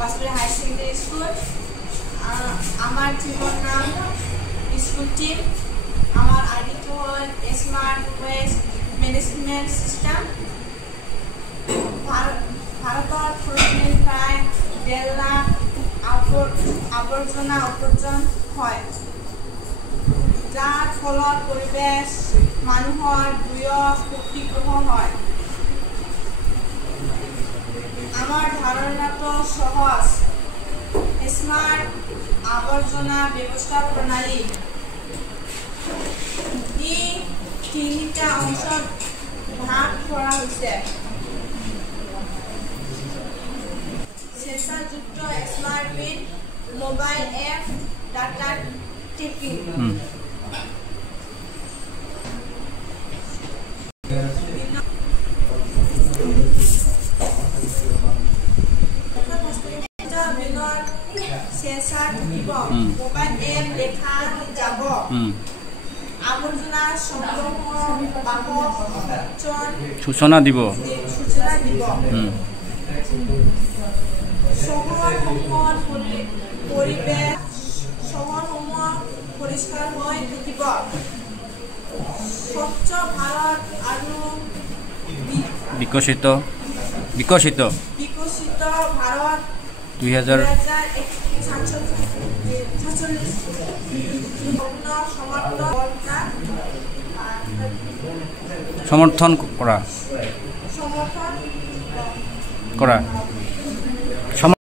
Basudeb high secondary school. আমার জীবন নাম school team. আমার আইডি হল স্মার্ট ওয়েস্ট ম্যানেজমেন্ট সিস্টেম। ভারতের প্রতিদিন প্রায় 1.5 লাখ আবর্জনা উৎপাদন হয়, যার ফলত পৰিৱেশ মানুহৰ ক্ষতিগ্ৰস্ত হয়। আমার ধারণাটো সহজ, স্মার্ট আবর্জনা ব্যবস্থা প্রণালী। ই 3টা অংশত ভাগ করা হয়েছে। সেন্সরযুক্ত smart bin, mobile app, data tracking. Sensor থাকিব, মোবাইল এপ দেখা যাব, আবর্জনা সূচনা দিব। চহৰসমূহত পৰিৱেশ পৰিষ্কাৰ হৈ থাকিব। স্বচ্ছ ভাৰত আৰু বিকশিত ভাৰত 2047 সমৰ্থন কৰা।